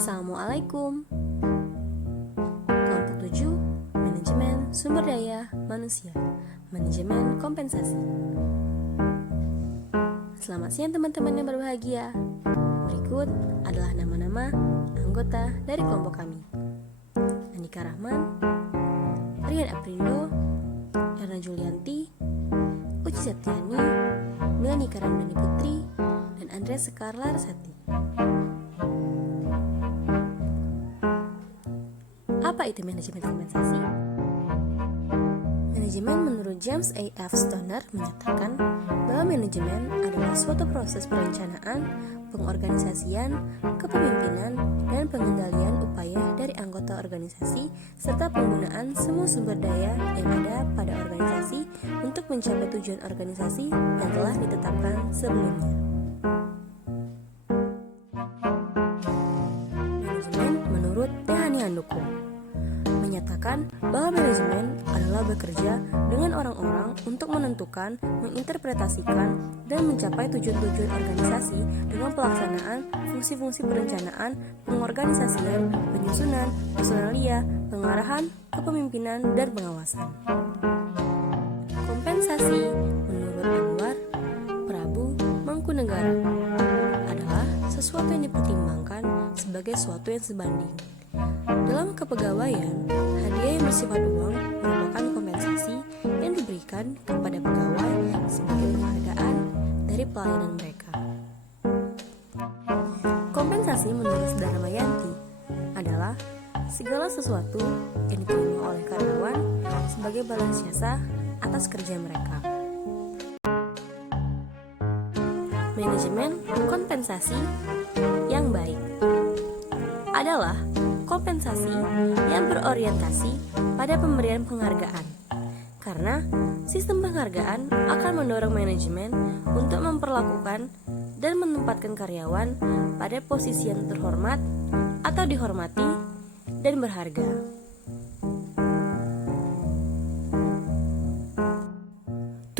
Assalamualaikum. Kelompok 7, Manajemen Sumber Daya Manusia, Manajemen Kompensasi. Selamat siang teman-teman yang berbahagia. Berikut adalah nama-nama anggota dari kelompok kami: Andika Rahman, Rian Aprindo, Erna Julianti, Uci Septiani, Melani Karamdani Putri, dan Andrea Sekar Larasati. Apa itu manajemen kompensasi? Manajemen menurut James A. F. Stoner menyatakan bahwa manajemen adalah suatu proses perencanaan, pengorganisasian, kepemimpinan, dan pengendalian upaya dari anggota organisasi serta penggunaan semua sumber daya yang ada pada organisasi untuk mencapai tujuan organisasi yang telah ditetapkan sebelumnya. Manajemen menurut Tehani Handoko menyatakan bahwa manajemen adalah bekerja dengan orang-orang untuk menentukan, menginterpretasikan, dan mencapai tujuan-tujuan organisasi dengan pelaksanaan fungsi-fungsi perencanaan, pengorganisasian, penyusunan, personalia, pengarahan, kepemimpinan, dan pengawasan. Kompensasi menurut Anwar Prabu Mangkunegara adalah sesuatu yang dipertimbangkan sebagai sesuatu yang sebanding. Dalam kepegawaian, hadiah yang bersifat uang merupakan kompensasi yang diberikan kepada pegawai sebagai penghargaan dari pelayanan mereka. Kompensasi menurut Saudara Mayanti adalah segala sesuatu yang diterima oleh karyawan sebagai balas jasa atas kerja mereka. Manajemen kompensasi yang baik adalah kompensasi yang berorientasi pada pemberian penghargaan, karena sistem penghargaan akan mendorong manajemen untuk memperlakukan dan menempatkan karyawan pada posisi yang terhormat atau dihormati dan berharga.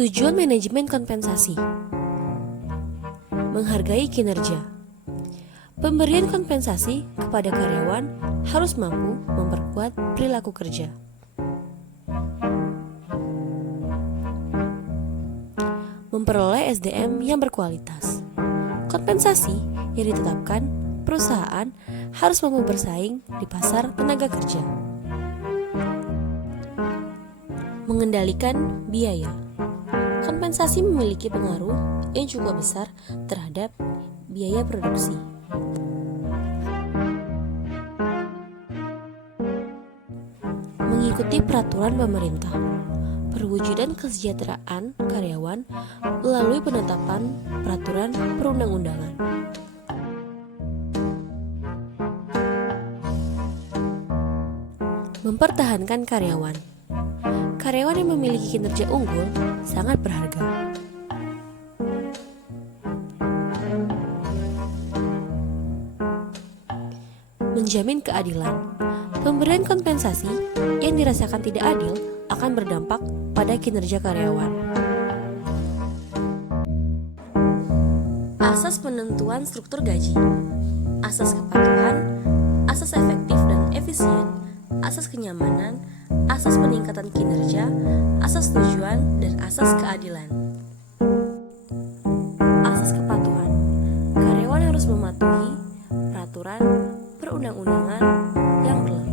Tujuan manajemen kompensasi: menghargai kinerja. Pemberian kompensasi kepada karyawan harus mampu memperkuat perilaku kerja. Memperoleh SDM yang berkualitas. Kompensasi yang ditetapkan perusahaan harus mampu bersaing di pasar tenaga kerja. Mengendalikan biaya. Kompensasi memiliki pengaruh yang cukup besar terhadap biaya produksi. Mengikuti peraturan pemerintah. Perwujudan kesejahteraan karyawan melalui penetapan peraturan perundang-undangan. Mempertahankan karyawan. Karyawan yang memiliki kinerja unggul sangat berharga. Menjamin keadilan. Pemberian kompensasi yang dirasakan tidak adil akan berdampak pada kinerja karyawan. Asas penentuan struktur gaji. Asas kepatuhan, asas efektif dan efisien, asas kenyamanan, asas peningkatan kinerja, asas tujuan, dan asas keadilan. Asas kepatuhan. Karyawan harus mematuhi peraturan perundang-undangan yang berlaku.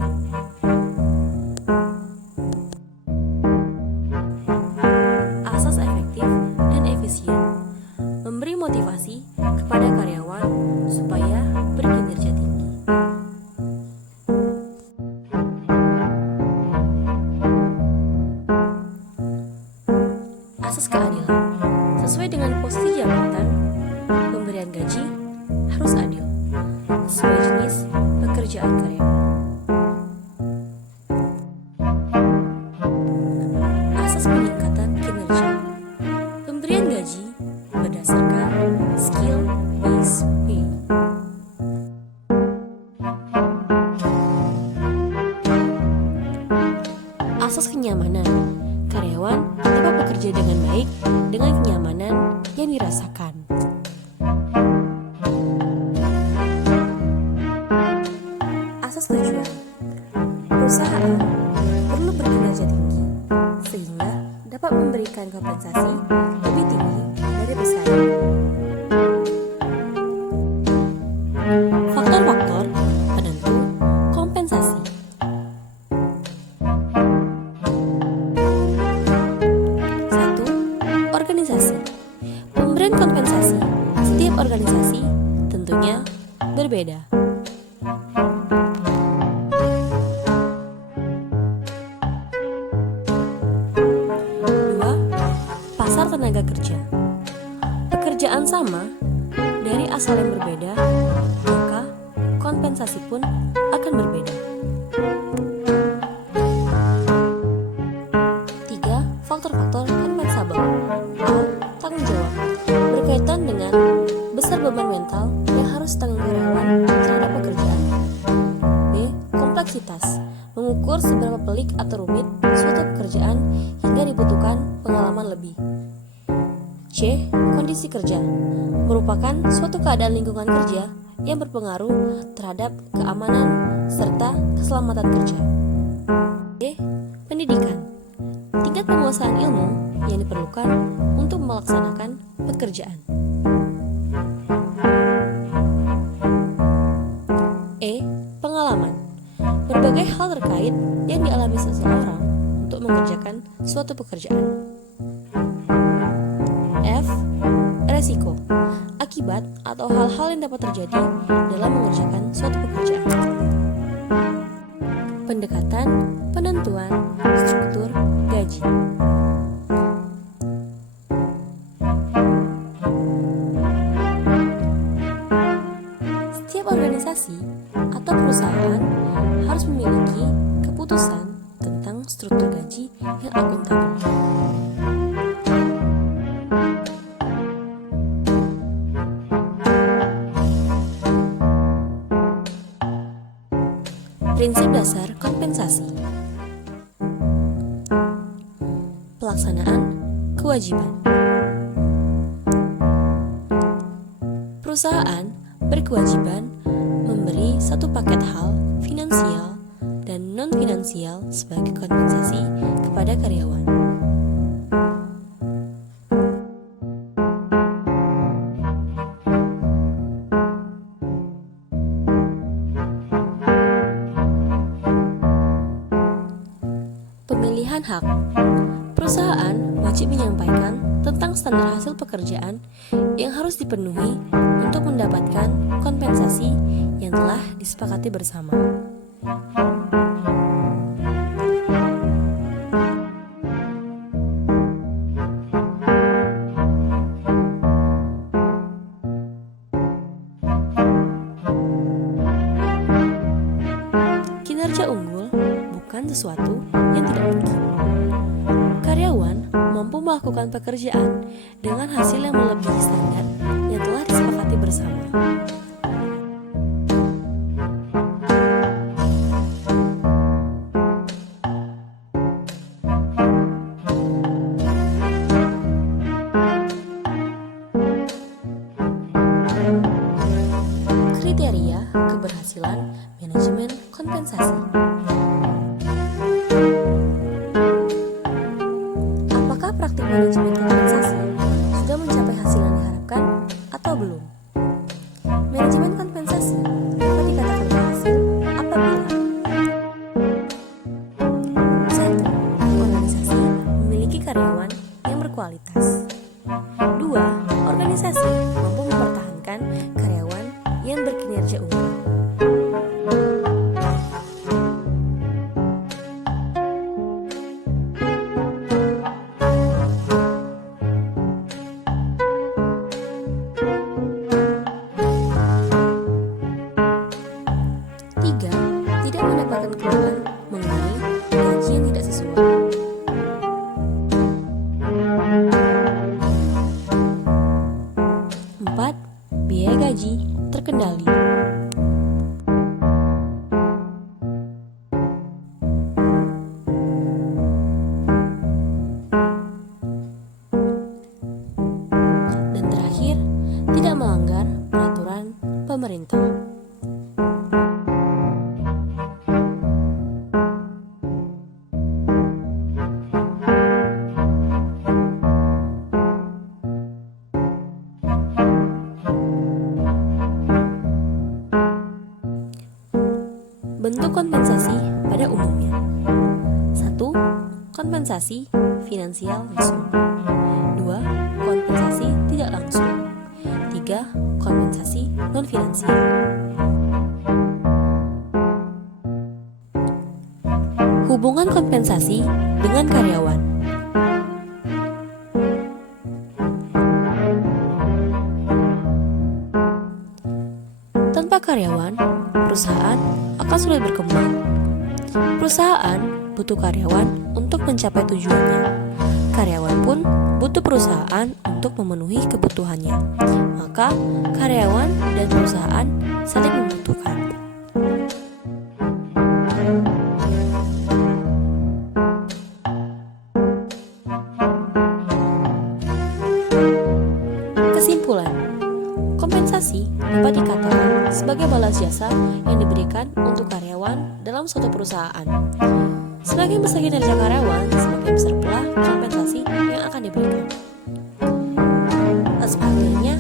Asas efektif dan efisien. Memberi motivasi kepada karyawan supaya berkinerja tinggi. Asas keadilan. Sesuai dengan posisi jabatan, pemberian gaji harus adil sesuai jenis pekerjaan karyawan. Asas peningkatan kinerja. Pemberian gaji berdasarkan skill based pay. Asas kenyamanan. Karyawan dapat bekerja dengan baik dengan kenyamanan yang dirasakan. perusahaan perlu berkinerja tinggi sehingga dapat memberikan kompensasi lebih tinggi dari pesaing. Faktor-faktor penentu kompensasi. 1. Organisasi. Pemberian kompensasi setiap organisasi tentunya berbeda. 2. Pasar tenaga kerja. Pekerjaan sama dari asal yang berbeda, maka kompensasi pun akan berbeda. 3. Faktor-faktor kompensabel. A. Tanggung jawab. Berkaitan dengan besar beban mental yang harus ditanggung karyawan terhadap pekerjaan. B. Kompleksitas. Mengukur seberapa pelik atau rumit suatu pekerjaan hingga dibutuhkan pengalaman lebih. C. Kondisi kerja. Merupakan suatu keadaan lingkungan kerja yang berpengaruh terhadap keamanan serta keselamatan kerja. D. Pendidikan. Tingkat penguasaan ilmu yang diperlukan untuk melaksanakan pekerjaan. E. Pengalaman. Berbagai hal terkait yang dialami seseorang untuk mengerjakan suatu pekerjaan. F. Resiko. Akibat atau hal-hal yang dapat terjadi dalam mengerjakan suatu pekerjaan. Pendekatan penentuan struktur gaji. Setiap organisasi atau perusahaan harus memiliki keputusan tentang struktur gaji yang akuntabel. Prinsip dasar kompensasi. Pelaksanaan kewajiban. Perusahaan berkewajiban memberi satu paket hal finansial dan non-finansial sebagai kompensasi kepada karyawan. Pemilihan hak. Perusahaan wajib menyampaikan tentang standar hasil pekerjaan yang harus dipenuhi untuk mendapatkan kompensasi yang telah disepakati bersama. Kinerja unggul bukan sesuatu yang tidak mungkin. Karyawan mampu melakukan pekerjaan dengan hasil yang melebihi standar yang telah disepakati bersama. Kriteria keberhasilan manajemen kompensasi. Apakah praktik manajemen kompensasi sudah mencapai hasil yang diharapkan atau belum? Manajemen kompensasi dapat dikatakan berhasil apabila 1. Organisasi memiliki karyawan yang berkualitas. 2. Organisasi mampu mempertahankan karyawan yang berkinerja unggul. 3. Tidak mendapatkan keluhan mengenai gaji yang tidak sesuai. 4. Biaya gaji terkendali. Bentuk kompensasi pada umumnya. 1. Kompensasi finansial langsung. 2. Kompensasi tidak langsung. 3. Kompensasi non-finansial. Hubungan kompensasi dengan karyawan. Tanpa karyawan, perusahaan akan sulit berkembang. Perusahaan butuh karyawan untuk mencapai tujuannya. Karyawan pun butuh perusahaan untuk memenuhi kebutuhannya. Maka, karyawan dan perusahaan saling membutuhkan. Kesimpulan, kompensasi dapat dikatakan sebagai balas jasa yang diberikan untuk karyawan dalam suatu perusahaan. Semakin besar kinerja karyawan, semakin besar pula kompensasi yang akan diberikan. Atas perhatiannya,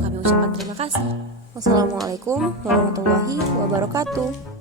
kami ucapkan terima kasih. Wassalamualaikum warahmatullahi wabarakatuh.